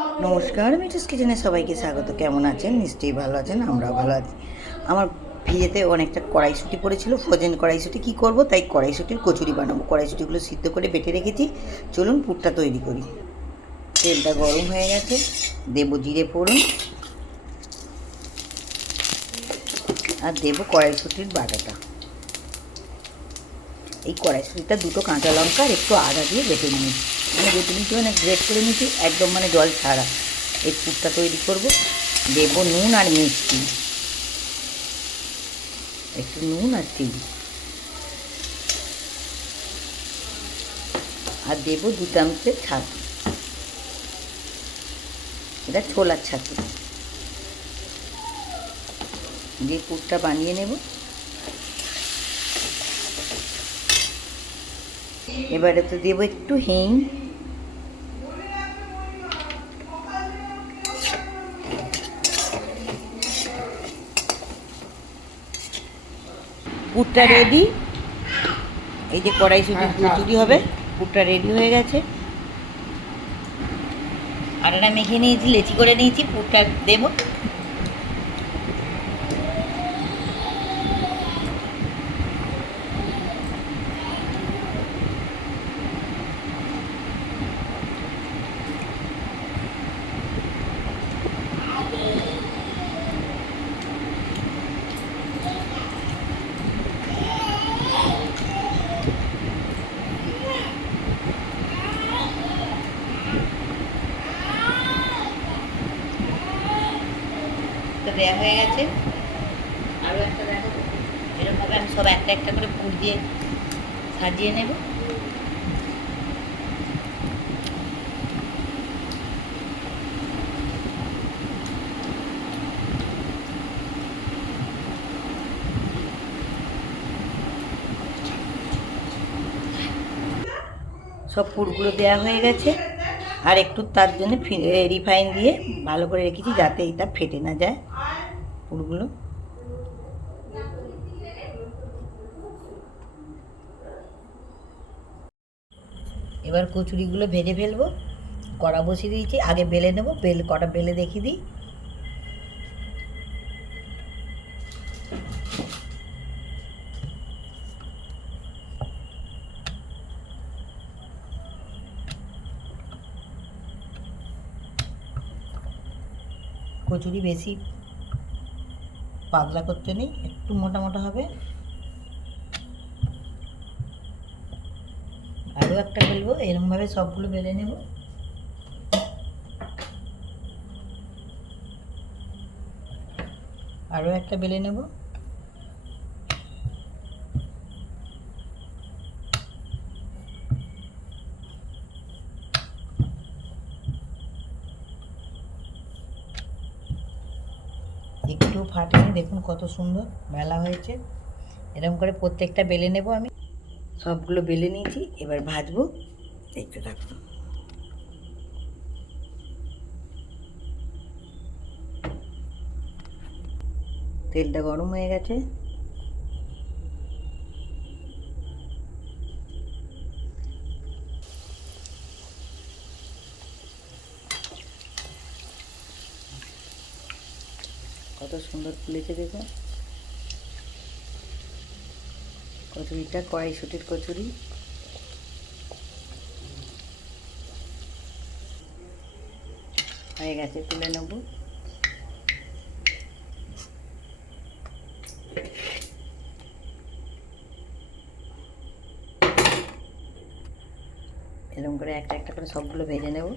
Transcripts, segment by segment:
নমস্কার, মিঠুস কিচেনে সবাইকে স্বাগত। কেমন আছেন? নিশ্চয়ই ভালো আছেন, আমরাও ভালো আছি। আমার ভিজেতে অনেকটা কড়াইশুঁটি পড়েছিল, ফ্রোজেন কড়াইশুঁটি। কী করব, তাই কড়াইশুঁটির কচুরি বানাবো। কড়াইশুঁটিগুলো সিদ্ধ করে বেটে রেখেছি। চলুন পুরটা তৈরি করি। তেলটা গরম হয়ে গেছে, দেবো জিরে ফোড়ন আর দেবো কড়াইশুঁটির বাটাটা। এই কড়াইশুঁটিটা দুটো কাঁচা লঙ্কা আর একটু আদা দিয়ে বেটে নিয়েছি, বেটে নিয়েছি গ্রেট করে নিয়েছি একদম, জল ছাড়া। এই পুরটা তৈরি করব। দেবো নুন আর মিষ্টি, একটু নুন আর চিনি, আর দেবো 2 চামচের ছাতু। এটা ছোলার ছাতু দিয়ে পুরটা বানিয়ে নেব। এবারে তো দেবো একটু হিং, পুরটা রেডি। এই যে কড়াইশুঁটির কচুরি হবে, পুরটা রেডি হয়ে গেছে। আটাটা মেখে নিয়েছি, লেচি করে নিয়েছি, পুরটা দেবো। দেওয়া হয়ে গেছে, আরও একটা দেখো। এরকমভাবে আমি সব একটা একটা করে পুর দিয়ে সাজিয়ে নেব। সব পুরগুলো দেওয়া হয়ে গেছে, আর একটু তার জন্য রিফাইন দিয়ে ভালো করে রেখেছি যাতে এটা ফেটে না যায় পুরগুলো। এবার কচুরিগুলো ভেজে ফেলবো। কড়া বসিয়ে দিয়েছি, আগে বেলে নেব। কড়া বেলে দেখিয়ে দিই। কচুরি বেশি পাতলা করতে নেই, একটু মোটা মোটা হবে। আরও একটা বেলবো, এরকমভাবে সবগুলো বেলে নেব। আরও একটা বেলে নেব। একটু ফাটেনি, দেখুন কত সুন্দর বেলা হয়েছে। এরকম করে প্রত্যেকটা বেলে নেব। আমি সবগুলো বেলে নিয়েছি, এবার ভাজবো, দেখতে থাকুন। তেলটা গরম হয়ে গেছে, কত সুন্দর ফুলেছে দেখুন। কচুরিটা কড়াইশুঁটির কচুরি। হয়ে গেছে, তুলে নেব। এরকম করে একটা একটা করে সবগুলো ভেজে নেব।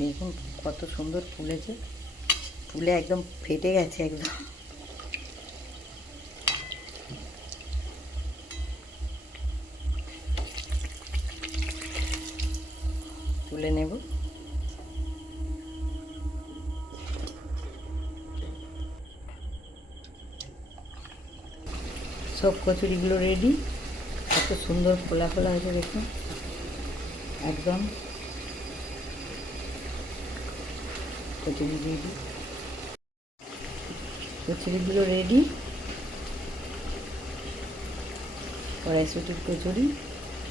দেখুন কত সুন্দর ফুলেছে, ফুলে একদম ফেটে গেছে একদম। তুলে নেব। সব কচুরিগুলো রেডি। কত সুন্দর ফোলা ফোলা হয়েছে দেখুন, একদম কচুরি রেডি, কচুরিগুলো রেডি। কড়াইশুঁটির কচুরি।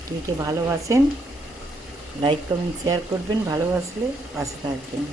কে কে ভালোবাসেন লাইক কমেন্ট শেয়ার করবেন, ভালোবাসলে পাশে থাকবেন।